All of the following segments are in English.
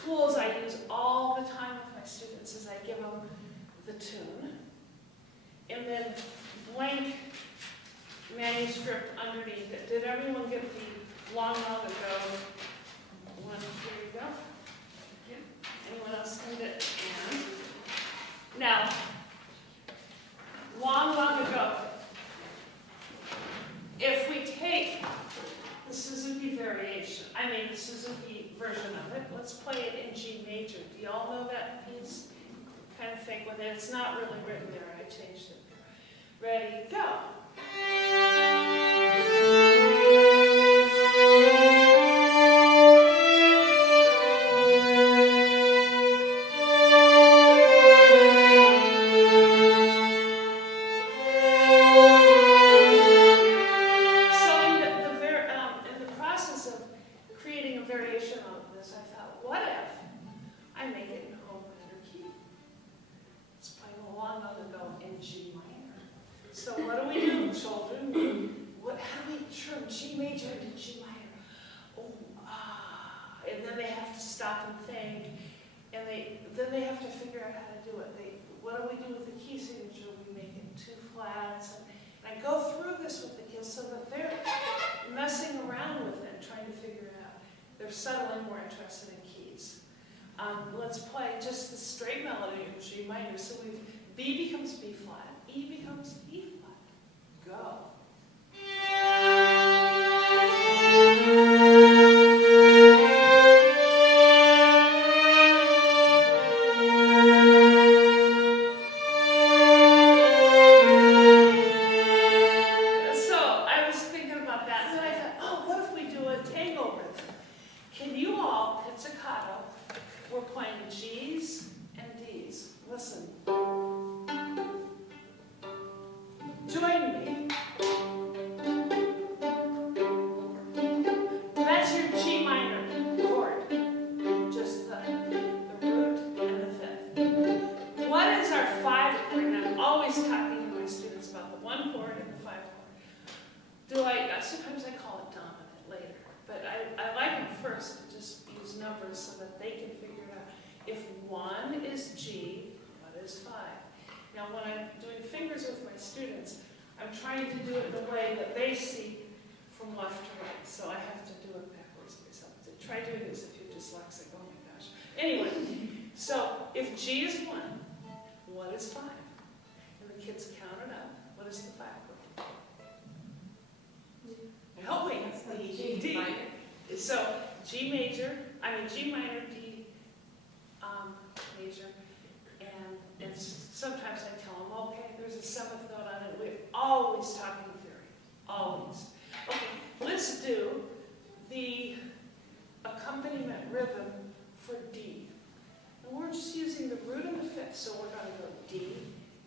tools I use all the time with my students is I give them the tune, and then blank manuscript underneath it. Did everyone get the long ago one? Here you go. Anyone else need it? And now, long ago, if we take the Suzuki variation, the Suzuki version of it, let's play it in G major. Do you all know that piece? Kind of think with it. It's not really written there. I changed it. Ready, go. Subtly more interested in keys. Let's play just the straight melody in G minor. So B becomes B flat, E becomes E flat. Go. Sometimes I call it dominant later, but I like them first to just use numbers so that they can figure it out. If 1 is G, what is 5? Now when I'm doing fingers with my students, I'm trying to do it the way that they see from left to right, so I have to do it backwards myself. So try doing this if you're dyslexic, oh my gosh. Anyway, so if G is 1, what is 5? And the kids count it up. What is the 5? Help me. D. So G major, G minor, D major, and sometimes I tell them, okay, there's a 7th note on it. We're always talking theory, always. Okay, let's do the accompaniment rhythm for D. And we're just using the root and the fifth, so we're going to go D,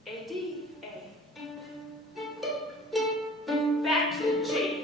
A, D, A. Back to G.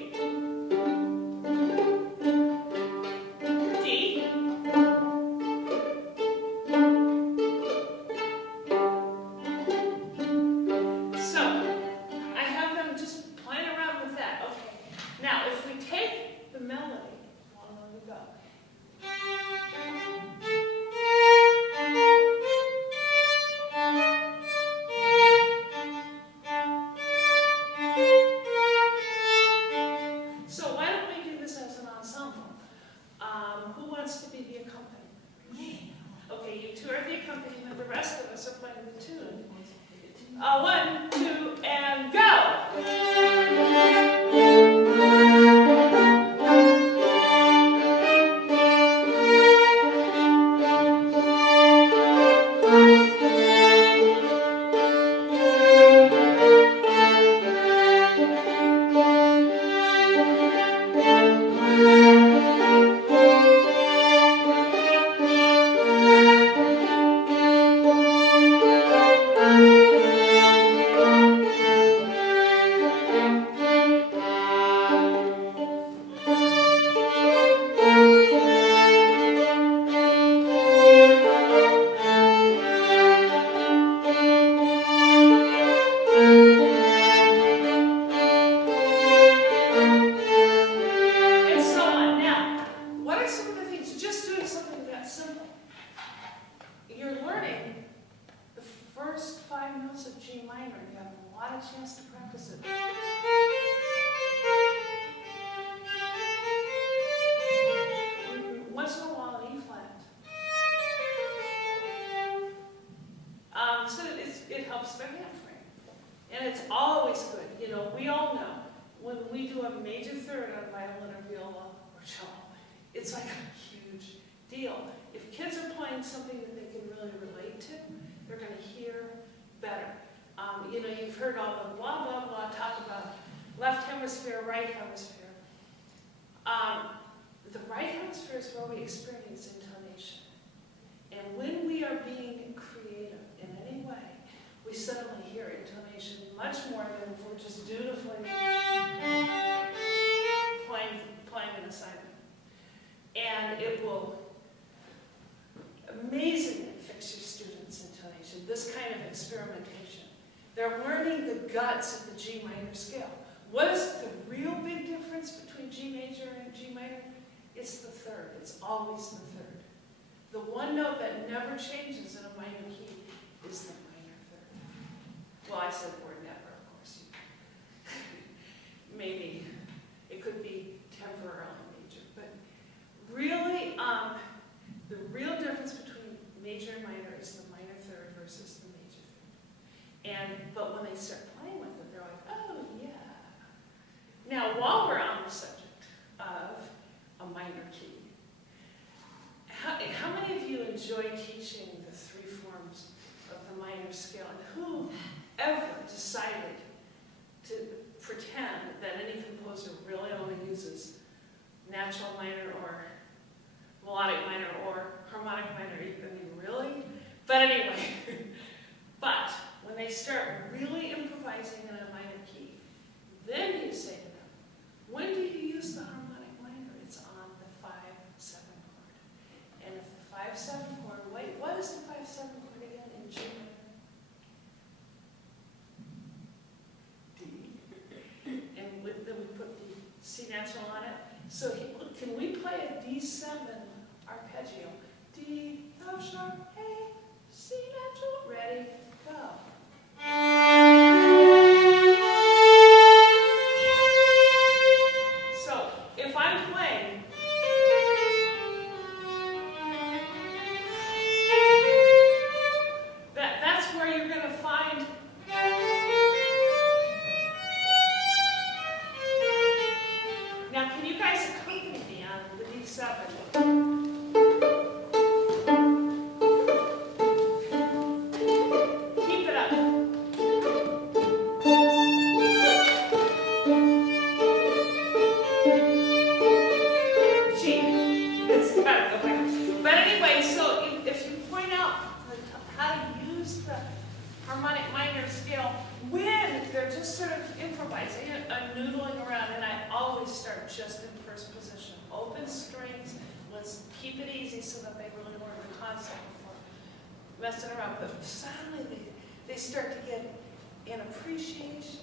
simple. You're learning the first 5 notes of G minor. You have a lot of chance to practice it. Once in a while, an E flat. So it helps their hamstring. And it's always good. You know, we all know when we do a major third on violin or viola or cello, it's like a huge deal. If kids are playing something that they can really relate to, they're going to hear better. You know, you've heard all the blah, blah, blah talk about left hemisphere, right hemisphere. The right hemisphere is where we experience intonation. And when we are being creative in any way, we suddenly hear intonation much more than if we're just dutifully playing an assignment. And it will amazingly fix your students' intonation, this kind of experimentation. They're learning the guts of the G minor scale. What is the real big difference between G major and G minor? It's the third. It's always the third. The one note that never changes in a minor key is the minor third. Well, I said the word never, of course. Maybe it could be temporarily major, but really, the real difference between major and minor is the minor third versus the major third. But when they start playing with it, they're like, oh yeah. Now, while we're on the subject of a minor key, how many of you enjoy teaching the 3 forms of the minor scale? And who ever decided to pretend that any composer really only uses natural minor or melodic minor or harmonic minor? I mean, really? But anyway, but when they start really improvising in a minor key, then you say to them, when do you use the harmonic minor? It's on the 5/7 chord. And if the 5/7 chord, wait, what is the 5/7 chord again in G minor? D. And then we put the C natural on it. So can we play a D7 arpeggio? D, F sharp, A, C natural, ready, go. So if I'm playing, that's where you're going to find now, can you guys accompany me on the D7? Keep it up. G. It's kind of going. But anyway, so if you point out how to use the harmonic minor scale when they're just sort of improvising and noodling around, and I always start just in first position. Open strings, let's keep it easy so that they really learn the concept before messing around. But suddenly they start to get an appreciation